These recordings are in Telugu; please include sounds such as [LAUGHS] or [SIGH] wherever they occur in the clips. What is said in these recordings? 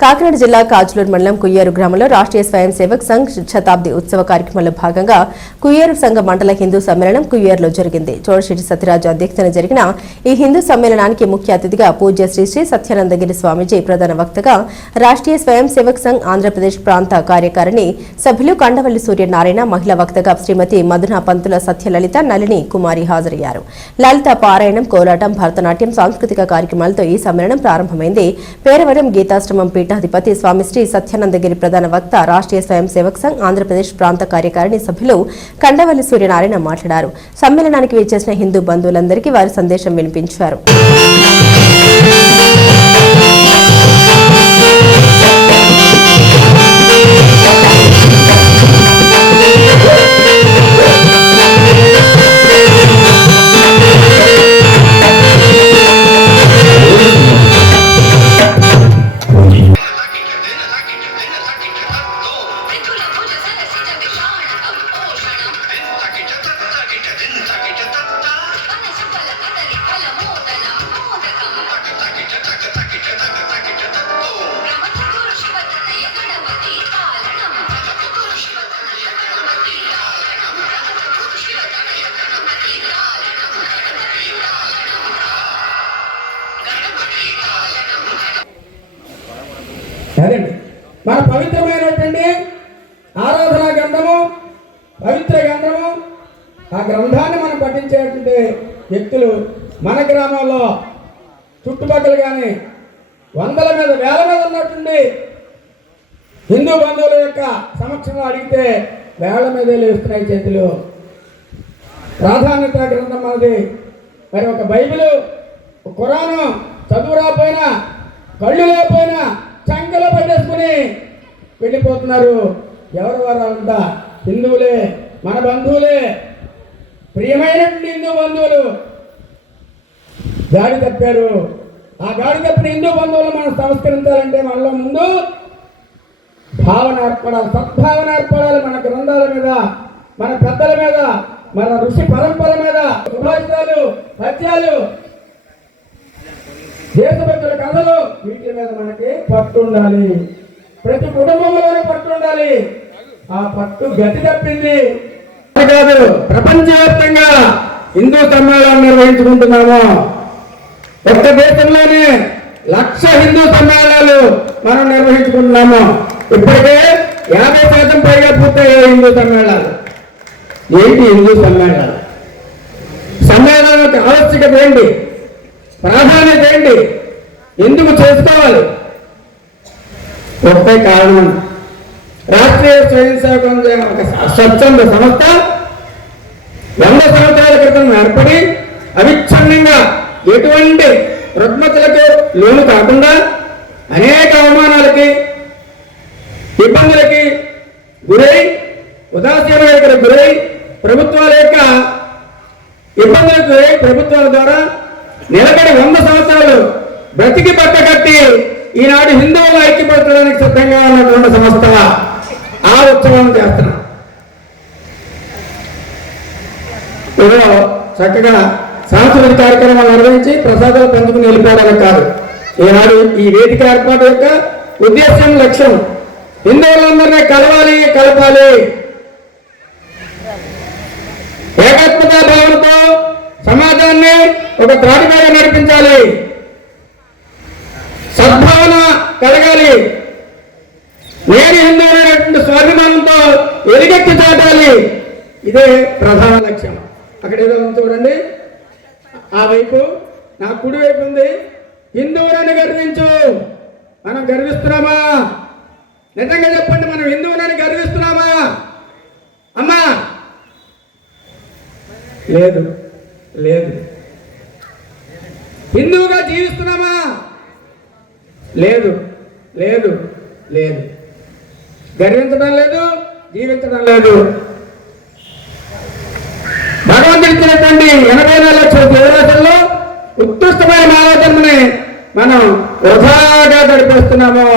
కాకినాడ జిల్లా కాజులూరు మండలం కుయ్యేరు గ్రామంలో రాష్ట్రీయ స్వయం సేవక్ సంఘ్ శతాబ్ది ఉత్సవ కార్యక్రమంలో భాగంగా కుయ్యేరు సంఘ మండల హిందూ సమ్మేళనం కుయ్యేరులో జరిగింది. చోడశెట్టి సత్యరాజు అధ్యక్షతన జరిగిన ఈ హిందూ సమ్మేళనానికి ముఖ్య అతిథిగా పూజ్య శ్రీ శ్రీ సత్యానందగిరి స్వామీజీ ప్రధాన వక్తగా రాష్ట్రీయ స్వయం సేవక్ సంఘ్ ఆంధ్రప్రదేశ్ ప్రాంత కార్యకారిణి సభ్యులు కండవల్లి సూర్యనారాయణ మహిళా వక్తగా శ్రీమతి మధునా పంతుల సత్యలలిత నలిని కుమారి హాజరయ్యారు. లలిత పారాయణం కోలాటం భరతనాట్యం సాంస్కృతిక కార్యక్రమాలతో ఈ సమ్మేళనం ప్రారంభమైంది. పేరవరం గీతాశ్రమం పీఠాధిపతి స్వామి శ్రీ సత్యానందగిరి ప్రధాన వక్త రాష్ట్రీయ స్వయం సేవక్ సంఘ్ ఆంధ్రప్రదేశ్ ప్రాంత కార్యకారిణి సభ్యులు కండవల్లి సూర్యనారాయణ మాట్లాడారు. సమ్మేళనానికి విచ్చేసిన హిందూ బంధువులందరికీ వారి సందేశం వినిపించారు. అదండి మన పవిత్రమైనటువంటి ఆరాధనా గ్రంథము పవిత్ర గ్రంథము ఆ గ్రంథాన్ని మనం పఠించేటువంటి వ్యక్తులు మన గ్రామంలో చుట్టుపక్కల కానీ వందల మీద వేల మీద ఉన్నటువంటి హిందూ బంధువుల యొక్క సమక్షంలో అడిగితే వేళ్ళ మీదే లేస్తున్నాయి చేతులు. ప్రాధాన్యత గ్రంథం మనది. మరి ఒక బైబిల్ ఒక ఖురాను చదువు రాకపోయినా కళ్ళు లేకపోయినా చంకలో పట్టేసుకుని వెళ్ళిపోతున్నారు. ఎవరు వారు అంతా హిందువులే మన బంధువులే ప్రియమైనటువంటి హిందూ బంధువులు. గాడి తప్పారు. ఆ గాడి తప్పిన హిందూ బంధువులు మనం సంస్కరించాలంటే మనలో ముందు భావన ఏర్పడాలి సద్భావన ఏర్పడాలి మన గ్రంథాల మీద మన పెద్దల మీద మన ఋషి పరంపర మీద సుభాషితాలు పద్యాలు దేశభక్తుల కథలు వీటి మీద మనకి పట్టు ఉండాలి. ప్రతి కుటుంబంలోనే పట్టు ఉండాలి. ఆ పట్టు గతి తప్పింది. కాదు ప్రపంచవ్యాప్తంగా హిందూ సమ్మేళనం నిర్వహించుకుంటున్నాము. ఒక్క దేశంలోనే లక్ష హిందూ సమ్మేళనాలు మనం నిర్వహించుకుంటున్నాము. ఇప్పటికే యాభై శాతం పైగా పూర్తయ్యాయి హిందూ సమ్మేళనాలు. ఏంటి హిందూ సమ్మేళనాలు? సమ్మేళనాలకు ఆవశ్యకత ఏంటి? ప్రాధాన్యత ఏంటి? ఎందుకు చేసుకోవాలి? ఒకటే కారణం. రాష్ట్రీయ స్వయం సేవక ఒక స్వచ్ఛంద సంస్థ వంద సంవత్సరాల క్రితం ఏర్పడి అవిచ్ఛిన్నంగా ఎటువంటి రుగ్మతలకు లోను కాకుండా అనేక అవమానాలకి ఇబ్బందులకి గురై ఉదాసీన వైఖరికి గురై ప్రభుత్వాల యొక్క ఇబ్బందులకు గురై ప్రభుత్వాల ద్వారా నిలబడి వంద సంవత్సరాలు బ్రతికి పట్టకట్టి ఈనాడు హిందువులు ఐక్యపరచడానికి సిద్ధంగా ఉన్నటువంటి సంస్థ ఆ ఉత్సవం చేస్తున్నాం. చక్కగా సాంస్కృతిక కార్యక్రమాలు నిర్వహించి ప్రసాదాలు పంచుకుని వెళ్ళిపోవడానికి కాదు. ఈనాడు ఈ వేదిక ఏర్పాటు యొక్క ఉద్దేశం లక్ష్యం హిందువులందరినీ కలవాలి కలపాలి. ఏకాత్మక భావనతో సమాజాన్ని ఒక త్రాటి మీద నడిపించాలి. సద్భావన కలగాలి. నేను హిందూ అనేటువంటి స్వాభిమానంతో ఎలుగెత్తి చాటాలి. ఇదే ప్రధాన లక్ష్యం. అక్కడ ఏదో ఉంది చూడండి. ఆ వైపు నా కుడి వైపు ఉంది. హిందువులని గర్వించు. మనం గర్విస్తున్నామా? నిజంగా చెప్పండి మనం హిందువులని గర్విస్తున్నామా? అమ్మా! లేదు లేదు. హిందువుగా జీవిస్తున్నామా? లేదు లేదు లేదు. గర్వించడం లేదు జీవించడం లేదు. భగవంతుడు ఇచ్చినటువంటి ఎనభై నాలుగు లక్షల జీవరాశుల్లో మనం వృధాగా గడిపేస్తున్నాము.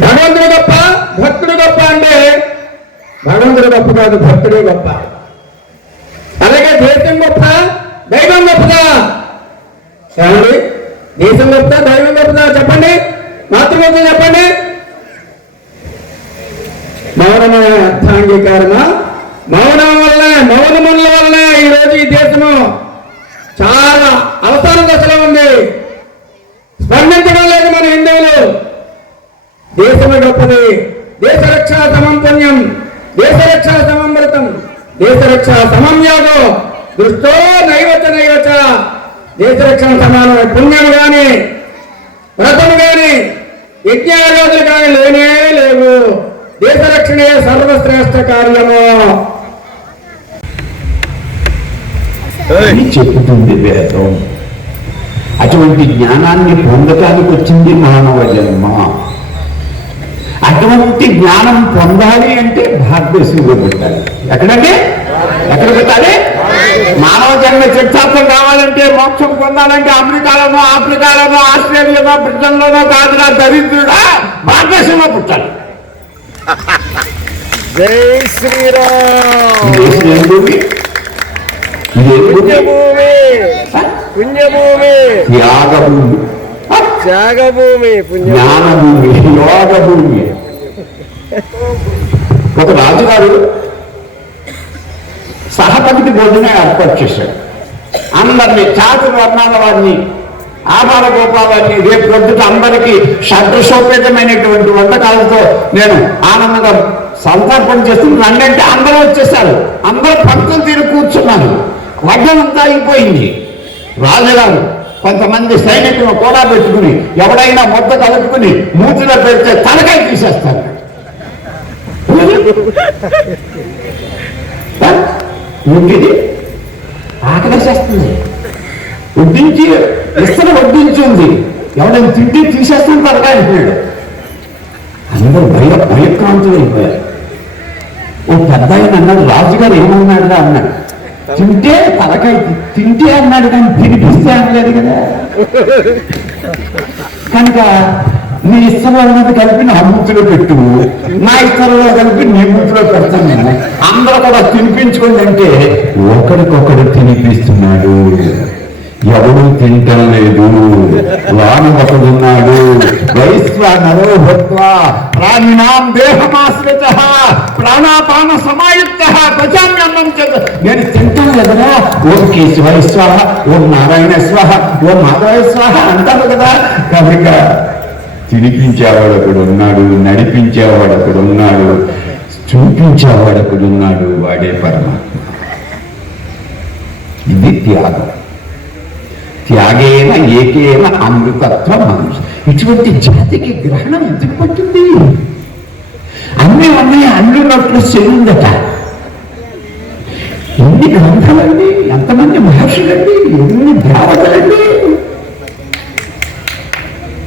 భగవంతుడు గొప్ప భక్తుడు గొప్ప అంటే భగవంతుడు గొప్ప కాదు భక్తుడే గొప్ప. అలాగే దేశం గొప్ప దైవం గొప్పదా? ఏమండి? దేశం గొప్ప దైవం గొప్పదా చెప్పండి. మాతృగొప్ప చెప్పండి. మౌనమైన అర్థాంగీకారమా మౌనం వల్లనే మౌనముల వల్లనే ఈ రోజు ఈ దేశము చాలా అవసరం దశలో ఉంది. స్పందించడం లేదు మన హిందువులు. దేశమే గొప్పది. దేశ రక్ష సమం పుణ్యం. దేశ రక్ష సమమృతం దేశ రక్ష సమం యాగో. దృష్టో నైవచ నైవచ. దేశ రక్షణ సమానం పుణ్యం గాని వ్రతము గాని యజ్ఞారోధులు కానీ లేనే లేవు. దేశ రక్షణే సర్వశ్రేష్ఠ కార్యము. అని చెప్పుతుంది వేదం. అటువంటి జ్ఞానాన్ని పొందటానికి వచ్చింది మానవ జన్మ. అటువంటి జ్ఞానం పొందాలి అంటే భారతదేశంలో పెట్టాలి? ఎక్కడంటే ఎక్కడ పెట్టాలి? మానవ జన్మ చరితార్థం కావాలంటే మోక్షం పొందాలంటే అమెరికాలోనో ఆఫ్రికాలోనో ఆస్ట్రేలియాలో బ్రిటన్లోనో కాదురా దరిద్రుడా భారతదేశంలో పుట్టాలి జై శ్రీరామ్? పుణ్యభూమి. పుణ్యభూమి. త్యాగభూమి త్యాగభూమి జ్ఞానభూమి యోగభూమి. ఒక రాజుగారు సహపతికి భోజనం ఏర్పాటు చేశాడు. అందరినీ చాతు వర్ణాల వారిని ఆహార గోపాలని రేపు పొద్దుట అందరికీ షడ్రసోపేతమైనటువంటి వంటకాలతో నేను ఆనందంగా సంతర్పణ చేస్తూ రండంటే అందరూ వచ్చేసారు. అందరూ పంక్తులు తీరు కూర్చున్నారు. వడ్డం అంతా అయిపోయింది. రాజుగారు కొంతమంది సైనికులను కూడా పెట్టుకుని ఎవడైనా మొత్తం కలుపుకుని మూతిలో పెడితే తలకాయ తీసేస్తారు? [LAUGHS] ఏంటిది ఆకలేసేస్తుంది. వడ్డించి ఇస్తలు వడ్డించింది. ఉంది ఎవడైనా తీసేస్తాను తలకాయ అంటున్నాడు. అందరూ భయ భయక్రాంతులు అయిపోయారు. ఓ పెద్ద ఆయన అన్నాడు రాజుగారు ఏమన్నాడు అన్నాడు తింటే తలకాయ తింటే అన్నాడు కానీ తినిపిస్తే అనలేదు కదా. కనుక నీ ఇష్టంలో కలిపి నా మూతిలో పెట్టు. నా ఇష్టంలో కలిపి నీ మూతిలో పెడతాను నేను. అందరూ కూడా తినిపించుకోండి అంటే ఒకరికొకరు తినిపిస్తున్నాడు. ఎవడు తింటం లేదు. వాను ఒకడున్నాడు వైశ్వానరో భక్వ ప్రాణినాం దేహమాశ్రిత ప్రాణాపాన సమాయుక్త పచామ్యన్నం చేత. నేను తింటాను కదరా. ఓం కేశవాయ స్వాహ ఓం నారాయణ స్వాహ ఓం మాధవ స్వాహ అంటారు కదా. కనుక తినిపించేవాడు ఒకడు ఉన్నాడు నడిపించేవాడు ఒకడు ఉన్నాడు చూపించేవాడు ఒకడు ఉన్నాడు వాడే పరమాత్మ. ఇది త్యాగం. త్యాగేన ఏకేన అమృతత్వ మనుషు. ఇటువంటి జాతికి గ్రహణం ఎందుకు పట్టింది? అన్నీ ఉన్నాయి అన్నున్నట్లు చెల్లిందట. ఎన్ని గ్రంథాలండి? ఎంతమంది మహర్షులండి? ఎన్ని దేవతలండి?